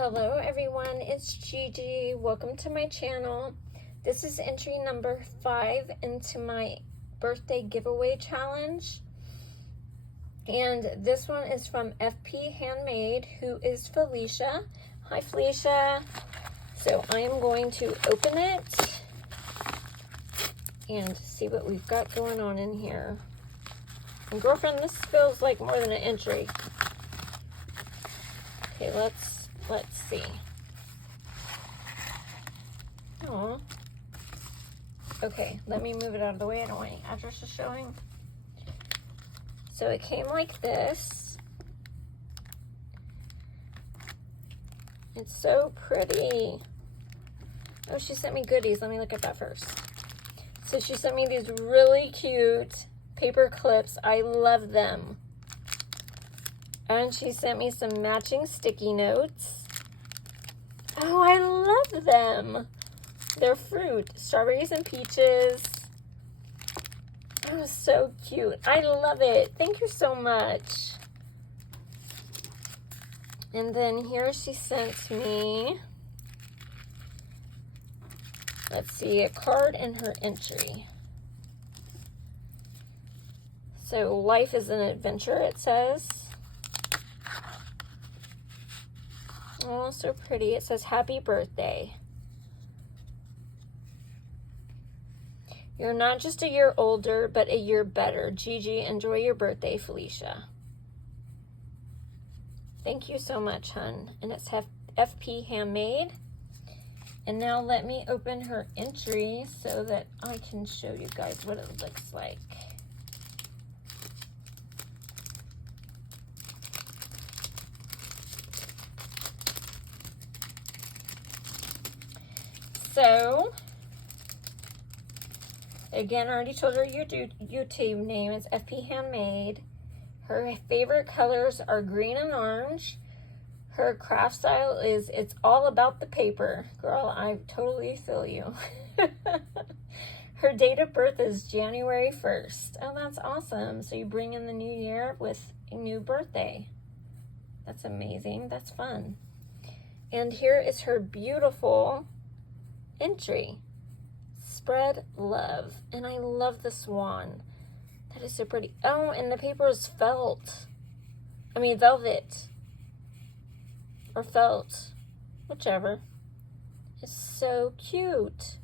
Hello everyone, it's Gigi. Welcome to my channel. This is entry number 5 into my birthday giveaway challenge. And this one is from FP Handmade, who is Flechia. Hi Flechia. So I am going to open it and see what we've got going on in here. And girlfriend, this feels like more than an entry. Okay, let's see. Oh. Okay, let me move it out of the way. I don't want any addresses showing. So it came like this. It's so pretty. Oh, she sent me goodies. Let me look at that first. So she sent me these really cute paper clips. I love them. And she sent me some matching sticky notes. Oh, I love them. They're fruit, strawberries and peaches. Oh, so cute. I love it. Thank you so much. And then here she sent me, let's see, a card and her entry. So life is an adventure, it says. Oh, so pretty. It says, happy birthday. You're not just a year older, but a year better. Gigi, enjoy your birthday, Flechia. Thank you so much, hun. And it's FP Handmade. And now let me open her entry so that I can show you guys what it looks like. So, again, I already told her your YouTube name is FP Handmade. Her favorite colors are green and orange. Her craft style is, it's all about the paper. Girl, I totally feel you. Her date of birth is January 1st. Oh, that's awesome. So you bring in the new year with a new birthday. That's amazing. That's fun. And here is her beautiful entry. Spread love. And I love the swan. That is so pretty. Oh, and the paper is velvet. Or felt. Whichever. It's so cute.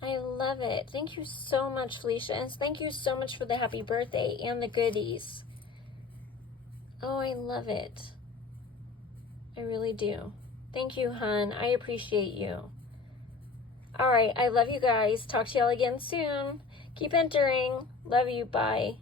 I love it. Thank you so much, Flechia. And thank you so much for the happy birthday and the goodies. Oh, I love it. I really do. Thank you, hun. I appreciate you. All right. I love you guys. Talk to y'all again soon. Keep entering. Love you. Bye.